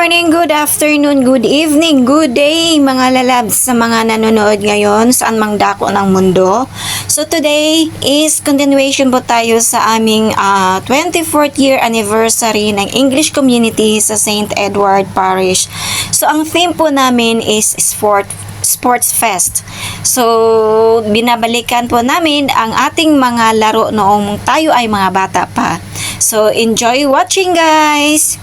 morning, good afternoon, good evening, good day mga lalabs sa mga nanonood ngayon saan mang dako ng mundo. So today is continuation po tayo sa aming 24th year anniversary ng English Community sa St. Edward Parish. So ang theme po namin is Sports Fest. So binabalikan po namin ang ating mga laro noong tayo ay mga bata pa. So enjoy watching, guys!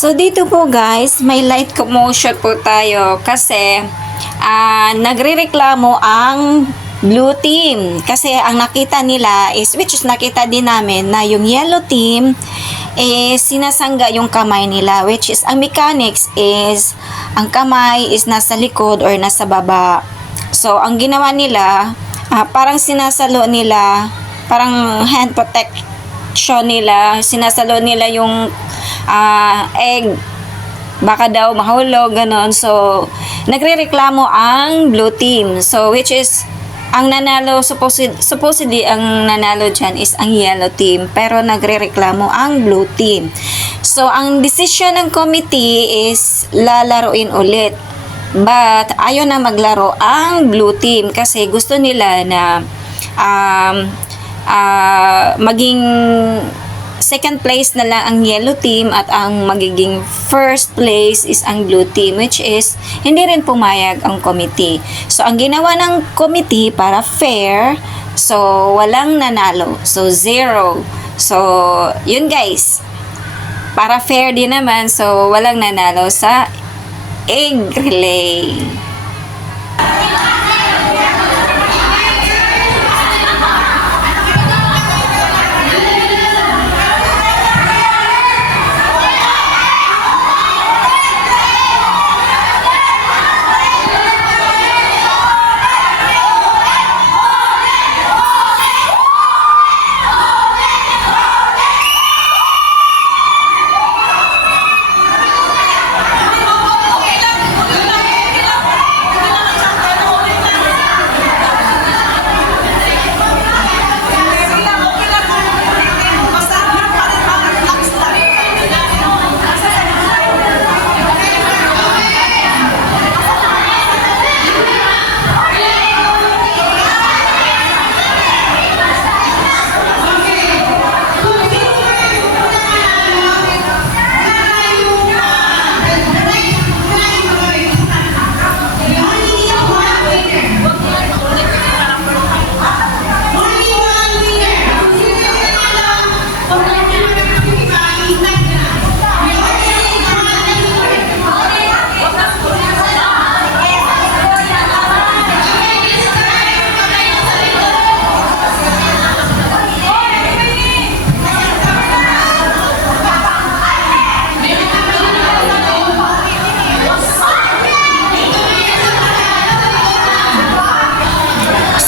So, dito po guys, may light commotion po tayo kasi nagrereklamo ang blue team. Kasi ang nakita nila is, which is nakita din namin na yung yellow team is sinasangga yung kamay nila. Which is, ang mechanics is, ang kamay is nasa likod or nasa baba. So, ang ginawa nila, parang sinasalo nila, parang hand protection nila, sinasalo nila yung egg, baka daw mahulog, ganon. So, nagrereklamo ang blue team. So, which is, ang nanalo, supposedly, ang nanalo dyan is ang yellow team. Pero, nagrereklamo ang blue team. So, ang decision ng committee is lalaruin ulit. But, ayaw na maglaro ang blue team kasi gusto nila na maging second place na lang ang yellow team at ang magiging first place is ang blue team, which is hindi rin pumayag ang committee. So, ang ginawa ng committee para fair, so walang nanalo. So, 0. So, yun guys. Para fair din naman, so walang nanalo sa egg relay.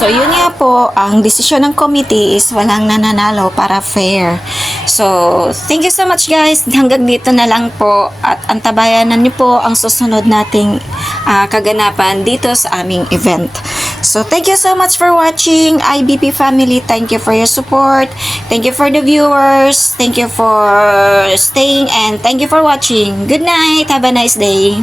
So, yun nga po, ang desisyon ng committee is walang nananalo para fair. So, thank you so much guys. Hanggang dito na lang po at antabayanan niyo po ang susunod nating kaganapan dito sa aming event. So, thank you so much for watching, IBP family. Thank you for your support. Thank you for the viewers. Thank you for staying and thank you for watching. Good night. Have a nice day.